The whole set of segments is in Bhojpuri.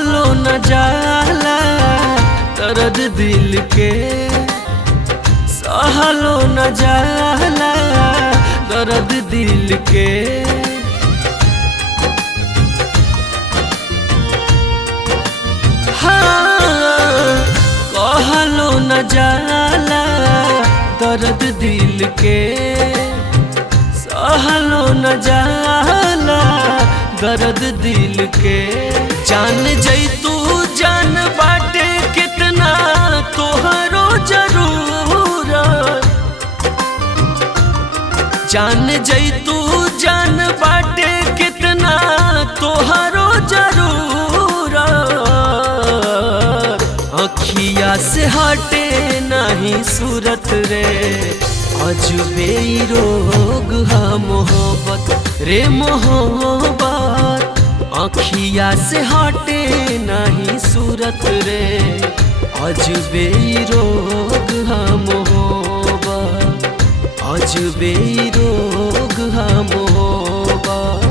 सहलो न जाला दर्द दिल के, सहलो न जाला दर्द दिल के। हाँ कहलो न जाला दर्द दिल के, सहलो न जाला दर्द दिल के। जान जैतू जान बाटे कितना तोहरो जरूरत, जान जैतू जान बाटे कितना तोहरो जरूरत। अखिया से हटे नहीं सूरत रे, अजबे रोग है मोहब्बत रे मोहब्बत। अखिया से हटे नहीं सूरत रे, अजबे रोग है मोहब्बत, अजबे रोग है मोहब्बत।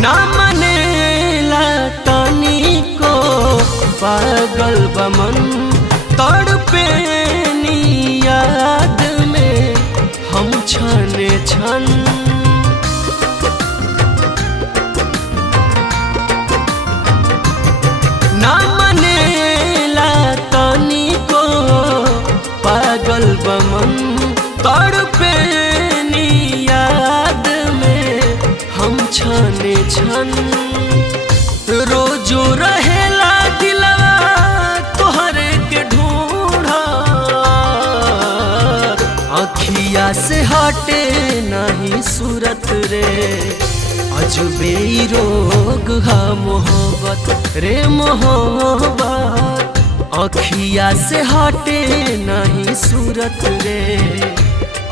ना मनेला तानी को पागल बमन, तड़पे नी याद में हम छने छन। ना मनेला तानी को पागल बमन, तड़पे नी याद में हम छने छन। रोजो रहेला दिलवा तोहरे के ढूंढा, अखिया से हटे नहीं सूरत रे, अजबे रोग है मोहब्बत रे मोहब्बत। अखिया से हटे नहीं सूरत रे,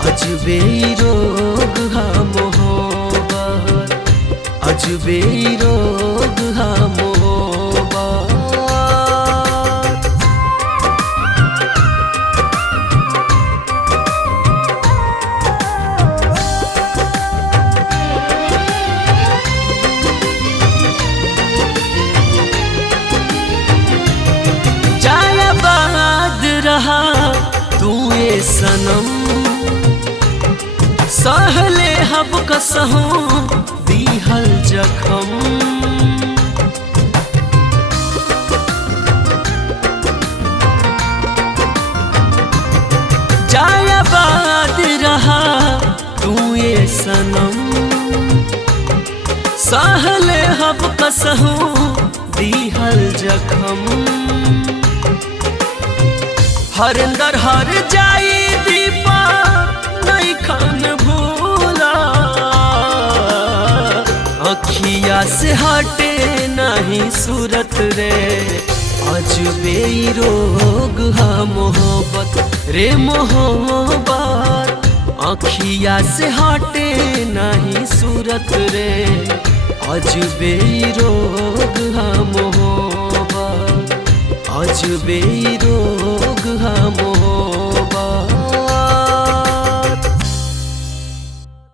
अजबे रोग है मोहब्बत, अजबे रोग है मोहब्बत। जायाबाद रहा तू ये सनम, सहले हब कसहूं दीहल जखम। जायाबाद रहा तू ये सनम, सहले हब कसहूं दीहल जखम। हरिंदर हर जाई दीपा नहीं खान भूला, अखिया से हटे नहीं सूरत रे, अजबे रोग है मोहब्बत रे मोहब्बत। अखिया से हटे नहीं सूरत रे, अजबे रोग है मोहब्बत, अजबे रोग है मोहब्बत।